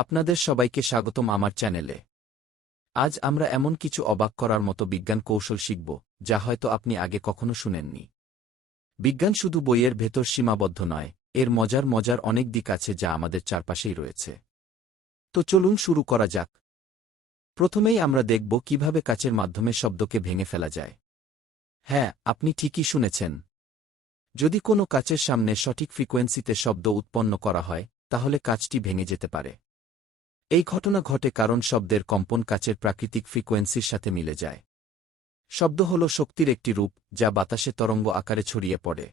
আপনাদের সবাইকে স্বাগতম আমার চ্যানেলে। আজ আমরা এমন কিছু অবাক করার মতো বিজ্ঞান কৌশল শিখব, যা হয়তো আপনি আগে কখনো শুনেননি। বিজ্ঞান শুধু বইয়ের ভেতর সীমাবদ্ধ নয়, এর মজার মজার অনেক দিক আছে যা আমাদের চারপাশেই রয়েছে। তো চলুন শুরু করা যাক। প্রথমেই আমরা দেখব কীভাবে কাচের মাধ্যমে শব্দকে ভেঙে ফেলা যায়। হ্যাঁ আপনি ঠিকই শুনেছেন। যদি কোনো কাচের সামনে সঠিক ফ্রিকোয়েন্সিতে শব্দ উৎপন্ন করা হয়, তাহলে কাচটি ভেঙে যেতে পারে। এই ঘটনা ঘটে কারণ শব্দের কম্পন কাচের প্রাকৃতিক ফ্রিকোয়েন্সির সাথে মিলে যায়। শব্দ হল শক্তির একটি রূপ, যা বাতাসে তরঙ্গ আকারে ছড়িয়ে পড়ে।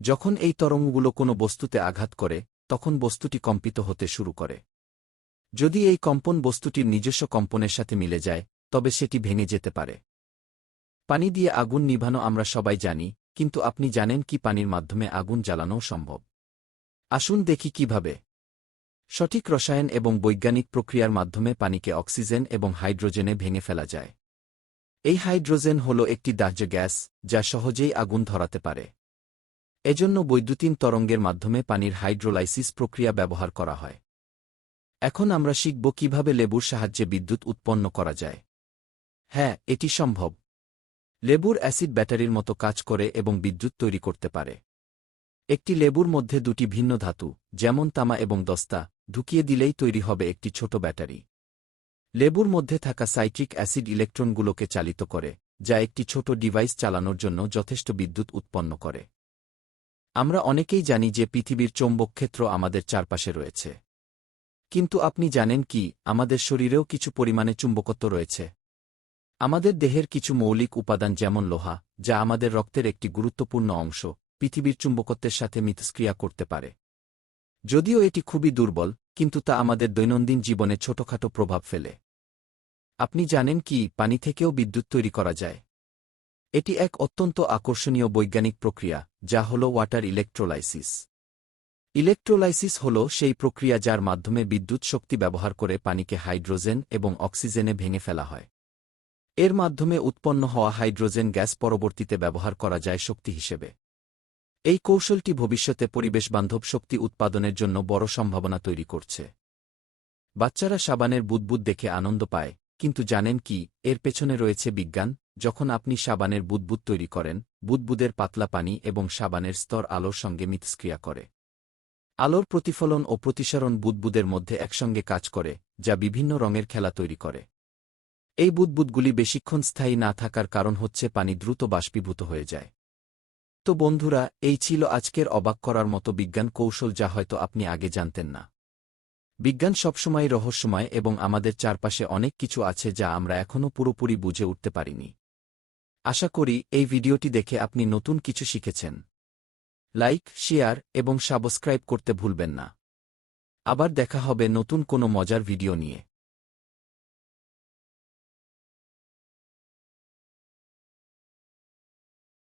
যখন এই তরঙ্গগুলো কোনো বস্তুতে আঘাত করে, তখন বস্তুটি কম্পিত হতে শুরু করে। যদি এই কম্পন বস্তুটির নিজস্ব কম্পনের সাথে মিলে যায়, তবে সেটি ভেঙে যেতে পারে। পানি দিয়ে আগুন নিভানো আমরা সবাই জানি, কিন্তু আপনি জানেন কি পানির মাধ্যমে আগুন জ্বালানোও সম্ভব। আসুন দেখি কীভাবে। সঠিক রসায়ন এবং বৈজ্ঞানিক প্রক্রিয়ার মাধ্যমে পানিকে অক্সিজেন এবং হাইড্রোজেনে ভেঙে ফেলা যায়। এই হাইড্রোজেন হল একটি দাহ্য গ্যাস, যা সহজেই আগুন ধরাতে পারে। এজন্য বৈদ্যুতিন তরঙ্গের মাধ্যমে পানির হাইড্রোলাইসিস প্রক্রিয়া ব্যবহার করা হয়। এখন আমরা শিখব কীভাবে লেবুর সাহায্যে বিদ্যুৎ উৎপন্ন করা যায়। হ্যাঁ এটি সম্ভব। লেবুর অ্যাসিড ব্যাটারির মতো কাজ করে এবং বিদ্যুৎ তৈরি করতে পারে। একটি লেবুর মধ্যে দুটি ভিন্ন ধাতু, যেমন তামা এবং দস্তা, ঢুকিয়ে দিলেই তৈরি হবে একটি ছোট ব্যাটারি। লেবুর মধ্যে থাকা সাইট্রিক অ্যাসিড ইলেকট্রনগুলোকে চালিত করে, যা একটি ছোট ডিভাইস চালানোর জন্য যথেষ্ট বিদ্যুৎ উৎপন্ন করে। আমরা অনেকেই জানি যে পৃথিবীর চৌম্বক ক্ষেত্র আমাদের চারপাশে রয়েছে। কিন্তু আপনি জানেন কি, আমাদের শরীরেও কিছু পরিমাণে চুম্বকত্ব রয়েছে। আমাদের দেহের কিছু মৌলিক উপাদান যেমন লোহা, যা আমাদের রক্তের একটি গুরুত্বপূর্ণ অংশ। পৃথিবীর চুম্বকত্বের সাথে মিথস্ক্রিয়া করতে পারে। যদিও এটি খুবই দুর্বল, কিন্তু তা আমাদের দৈনন্দিন জীবনে ছোটখাটো প্রভাব ফেলে। আপনি জানেন কি, পানি থেকেও বিদ্যুৎ তৈরি করা যায়। এটি এক অত্যন্ত আকর্ষণীয় বৈজ্ঞানিক প্রক্রিয়া, যা হল ওয়াটার ইলেকট্রোলাইসিস। ইলেকট্রোলাইসিস হল সেই প্রক্রিয়া যার মাধ্যমে বিদ্যুৎ শক্তি ব্যবহার করে পানিকে হাইড্রোজেন এবং অক্সিজেনে ভেঙে ফেলা হয়। এর মাধ্যমে উৎপন্ন হওয়া হাইড্রোজেন গ্যাস পরবর্তীতে ব্যবহার করা যায় শক্তি হিসেবে। এই কৌশলটি ভবিষ্যতে পরিবেশবান্ধব শক্তি উৎপাদনের জন্য বড় সম্ভাবনা তৈরি করছে। বাচ্চারা সাবানের বুদবুদ দেখে আনন্দ পায়, কিন্তু জানেন কি, এর পেছনে রয়েছে বিজ্ঞান। যখন আপনি সাবানের বুদবুদ তৈরি করেন, বুদবুদের পাতলা পানি এবং সাবানের স্তর আলোর সঙ্গে মিথস্ক্রিয়া করে। আলোর প্রতিফলন ও প্রতিসরণ বুদবুদের মধ্যে একসঙ্গে কাজ করে, যা বিভিন্ন রঙের খেলা তৈরি করে। এই বুদবুদগুলি বেশিক্ষণ স্থায়ী না থাকার কারণ হচ্ছে পানি দ্রুত বাষ্পীভূত হয়ে যায়। তো বন্ধুরা, এই ছিল আজকের অবাক করার মতো বিজ্ঞান কৌশল যা হয়তো আপনি আগে জানতেন না। বিজ্ঞান সবসময় রহস্যময় এবং আমাদের চারপাশে অনেক কিছু আছে যা আমরা এখনও পুরোপুরি বুঝে উঠতে পারিনি। আশা করি এই ভিডিওটি দেখে আপনি নতুন কিছু শিখেছেন। লাইক, শেয়ার এবং সাবস্ক্রাইব করতে ভুলবেন না। আবার দেখা হবে নতুন কোনো মজার ভিডিও নিয়ে।